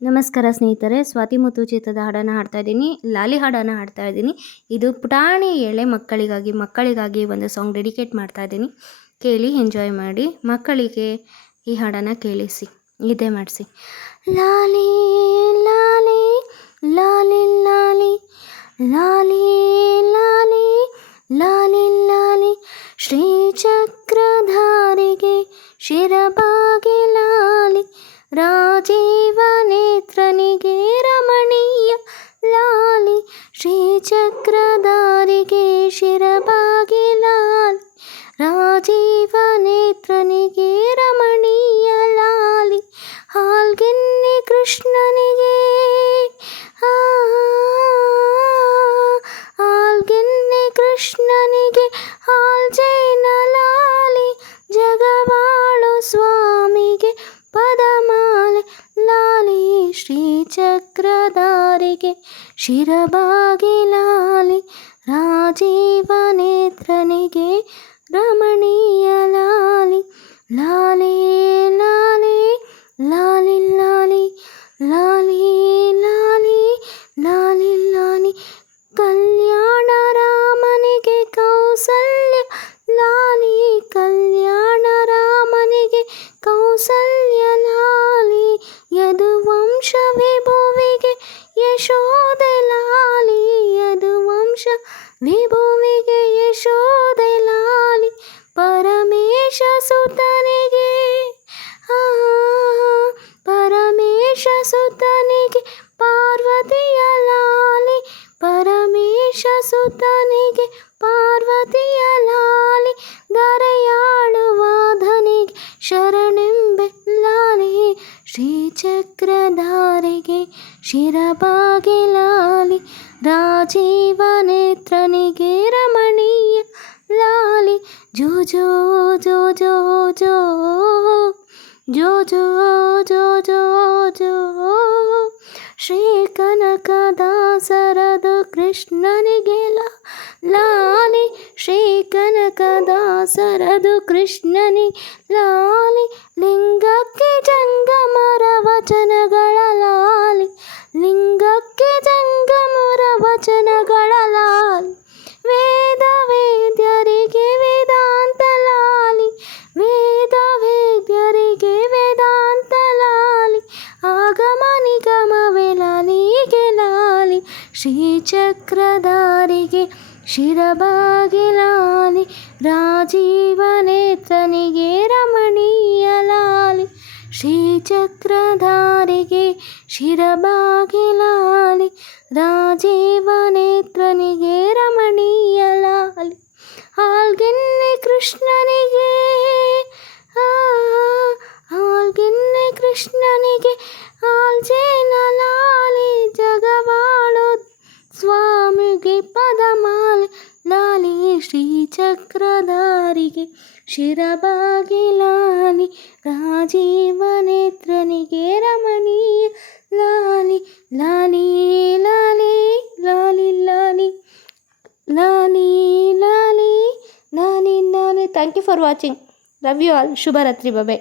ನಮಸ್ಕಾರ ಸ್ನೇಹಿತರೆ, ಸ್ವಾತಿ ಮುತ್ತು ಚಿತ್ರದ ಹಾಡನ್ನು ಹಾಡ್ತಾ ಇದ್ದೀನಿ. ಲಾಲಿ ಹಾಡನ್ನು ಹಾಡ್ತಾ ಇದ್ದೀನಿ. ಇದು ಪುಟಾಣಿ ಎಳೆ ಮಕ್ಕಳಿಗಾಗಿ ಒಂದು ಸಾಂಗ್ ಡೆಡಿಕೇಟ್ ಮಾಡ್ತಾ ಇದ್ದೀನಿ. ಕೇಳಿ ಎಂಜಾಯ್ ಮಾಡಿ. ಮಕ್ಕಳಿಗೆ ಈ ಹಾಡನ್ನು ಕೇಳಿಸಿ, ನಿದ್ದೆ ಮಾಡಿಸಿ. ಲಾಲಿ ಲಾಲಿ ಲಾಲಿ ಲಾಲಿ ಲಾಲಿ ಲಾಲಿ ಲಾಲಿ ಲಾಲಿ ಶ್ರೀಚಕ್ರಧಾರಿಗೆ ಶಿರಬಾಗಿ ಲಾಲಿ ರಾಜೀವ ನೇತ್ರನಿಗೆ ರಮಣೀಯ ಲಾಲಿ ಶ್ರೀಚಕ್ರಧಾರಿಗೆ ಶಿರಬಾಗಿ ಲಾಲಿ ರಾಜೀವ ನೇತ್ರನಿಗೆ ರಮಣೀಯ ಲಾಲಿ ಹಾಲ್ಗೆನ್ನೆ ಕೃಷ್ಣನಿಗೆ ಹಾಲ್ಗೆನ್ನೆ ಕೃಷ್ಣನಿಗೆ ಹಾಲ್ಜೇನ ಲಾಲಿ ಜಗವಾಳು ಸ್ವಾಮಿಗೆ ಪದಮಾಲೆ ಲಾಲಿ ಶ್ರೀಚಕ್ರಧಾರಿಗೆ ಶಿರಬಾಗಿ ಲಾಲಿ ರಾಜೀವ ನೇತ್ರನಿಗೆ ರಮಣೀಯ ಲಾಲಿ ಲಾಲಿ ಲಾಲಿ ಲಾಲಿ ಲಾಲಿ ಲಾಲಿ ಲಾಲಿ ಲಾಲಿ ಲಾಲಿ ಕಲ್ಯಾಣ ರಾಮನಿಗೆ ಕೌಸಲ್ಯ ಲಾಲಿ ಕಲ್ಯಾಣ ರಾಮನಿಗೆ ಕೌಸಲ್ಯ ಲಾಲಿ ಯದುವಂಶ ವಿಭುವಿಗೆ ಯಶೋದೆ ಲಾಲಿ ಯದುವಂಶ ವಿಭುವಿಗೆ ಯಶೋದೆ ಲಾಲಿ ಪರಮೇಶ ಸುತನಿಗೆ ಪರಮೇಶ ಸುತನಿಗೆ ಪಾರ್ವತಿಯ ಲಾಲಿ ಪರಮೇಶ ಸುತನಿಗೆ ಪಾರ್ವತಿಯ ಲಾಲಿ ದರೆಯಾಳುವ ಧನಿಗೆ ಶರಣೆಂಬೆ ಲಾಲಿ ಶ್ರೀಚಕ್ರಧಾರಿಗೆ ಶಿರಬಾಗಿ ಲಾಲಿ ರಾಜೀವ ನೇತ್ರನಿಗೆ ರಮಣೀಯ ಲಾಲಿ ಜೋ ಜೋ ಜೋ ಜೋ ಜೋ ಜೋ ಜೋ ಜೋ ಜೋ ಜೋ ಶ್ರೀ ಕನಕದಾಸರದು ಕೃಷ್ಣನಿಗೆ ಲಾಲಿ ಶ್ರೀ ಕನಕದಾಸರದು ಕೃಷ್ಣನಿಗೆ ಲಾಲಿ ಲಿಂಗಕ್ಕೆ ಜಂಗಮರ ವಚನಗಳ ಲಾಲಿ ಲಿಂಗಕ್ಕೆ ಜಂಗಮರ ವಚನಗಳ ಲಾಲಿ ವೇದ ವೇದ್ಯರಿಗೆ ವೇದಾಂತ ಲಾಲಿ ವೇದ ವೇದ್ಯರಿಗೆ ವೇದಾಂತ ಲಾಲಿ ಆಗಮ ನಿಗಮವೇ ಲಾಲಿಗೆ ಲಾಲಿ ಶ್ರೀಚಕ್ರಧಾರಿಗೆ ಶಿರಬಾಗಿ ಲಾಲಿ ರಾಜೀವ ನೇತ್ರನಿಗೆ ರಮಣೀಯ ಲಾಲಿ ಶ್ರೀಚಕ್ರಧಾರಿಗೆ ಶಿರಬಾಗಿ ಲಾಲಿ ರಾಜೀವ ನೇತ್ರನಿಗೆ ರಮಣೀಯ ಲಾಲಿ ಹಾಲ್ಗೆನ್ನೆ ಕೃಷ್ಣನಿಗೆ ಹಾಲ್ಗೆನ್ನೆ ಕೃಷ್ಣನಿಗೆ ಹಾಲ್ಜೇನ ಲಾಲಿ ಜಗವಾಳು ಸ್ವಾಮಿಗೆ ಪದಮಾಲೆ ಲಾಲಿ ಶ್ರೀಚಕ್ರಧಾರಿಗೆ ಶಿರಬಾಗಿ ಲಾಲಿ ರಾಜೀವ ನೇತ್ರನಿಗೆ ರಮಣೀಯ ಲಾಲಿ ಲಾಲಿ ಲಾಲಿ ಲಾಲಿ ಲಾಲಿ ಲಾಲಿ ಲಾಲಿ ಲಾಲಿ ಲಾಲಿ. Thank you for watching. Love you all. ಶುಭರಾತ್ರಿ. ಬಾಯ್.